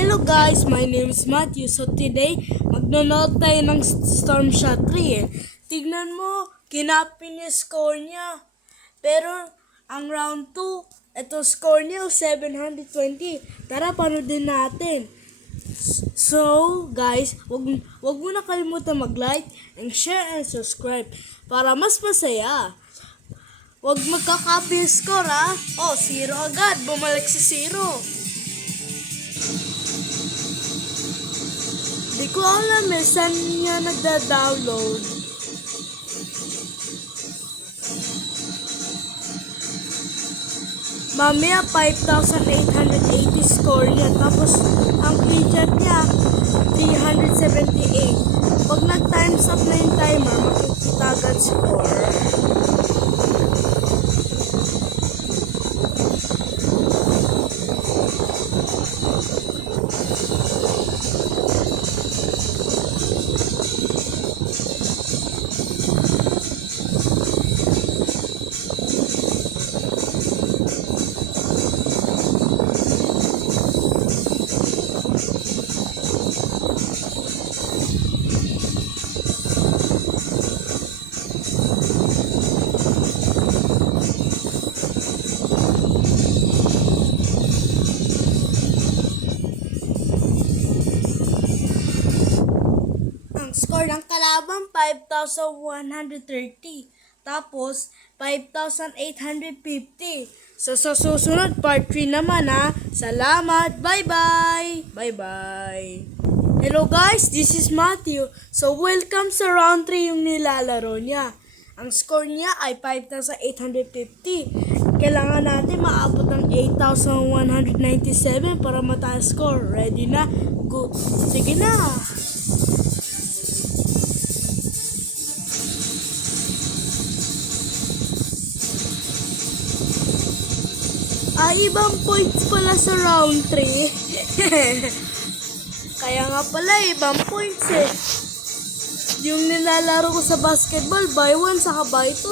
Hello guys, my name is Matthew. So today, magnonood tayo ng Storm Shot 3 Tignan mo, kinapin niya score niya. Pero, ang round 2, ito score niya 720. Tara, panoodin natin. So, guys, wag mo na kalimutan mag-like and share and subscribe para mas masaya. Wag magkakapi score Oh, 0 agad. Bumalik sa 0. Di ko alam saan niya nagda-download. Mamaya 5,880 score niya. Tapos ang picture niya 378. Pag nag-times up na yung timer, makikita agad score. Score ng kalaban 5,130. Tapos 5,850. So sa susunod part 3 naman Salamat. Bye-bye. Bye-bye. Hello guys, this is Matthew. So welcome sa round 3 yung nilalaro niya. Ang score niya ay 5,850. Kailangan natin maabot ng 8,197 para mataas score. Ready na? Go. Sige na. Ibang points pala sa round 3. Kaya nga pala, ibang points Yung nilalaro ko sa basketball, buy 1 saka buy 2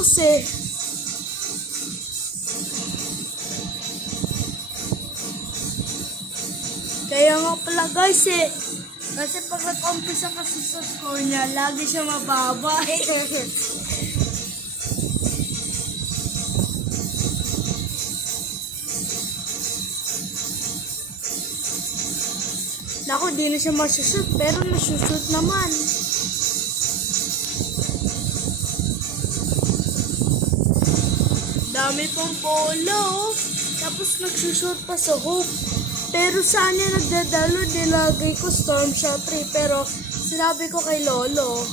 Kaya nga pala guys kasi pag nag-umpisa kasi sa score niya, lagi siya mababa Naku, di na siya masushoot, pero nasushoot naman. Dami pang polo. Tapos nagsushoot pa sa hoop. Pero saan niya nagdadalo, nilagay ko Storm Shot 3. Pero sinabi ko kay Lolo.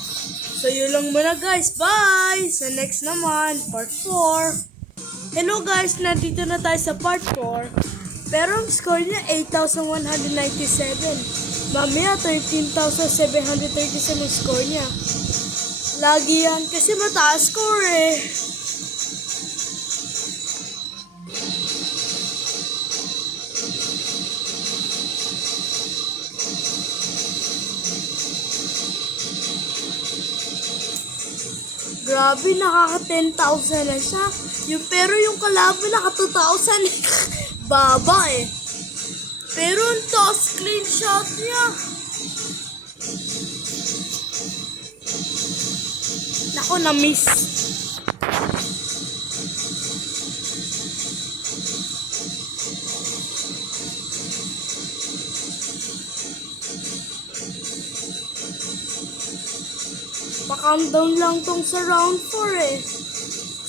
So yun lang muna guys. Bye! Sa next naman, part 4. Hello guys, nandito na tayo sa part 4. Pero ang score niya 8,197. Mamaya 13,737 ang score niya. Lagi yan kasi mataas score Grabe, nakaka 10,000 na siya. Pero yung kalaban naka 2,000 Baba Pero ang taas screenshot niya. Nako, na-miss. Pa-countdown lang tong sa round 4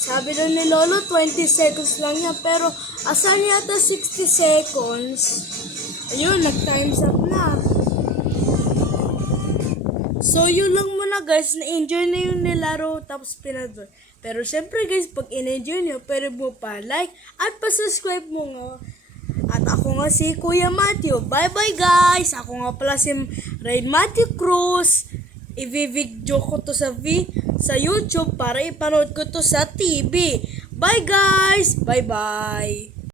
Sabi na ni Lolo, 20 seconds lang niya. Pero, asan yata 60 seconds? Ayun, nag-times up na. So, yun lang muna guys. Na-enjoy na yung nilaro. Tapos, pinadol. Pero, syempre guys, pag in-enjoy nyo, pwede mo pa like at pa-subscribe mo nga. At ako nga si Kuya Matthew. Bye-bye guys! Ako nga pala si Rain Matthew Cruz. I-video ko to sa YouTube para ipanood ko to sa TV. Bye guys! Bye-bye!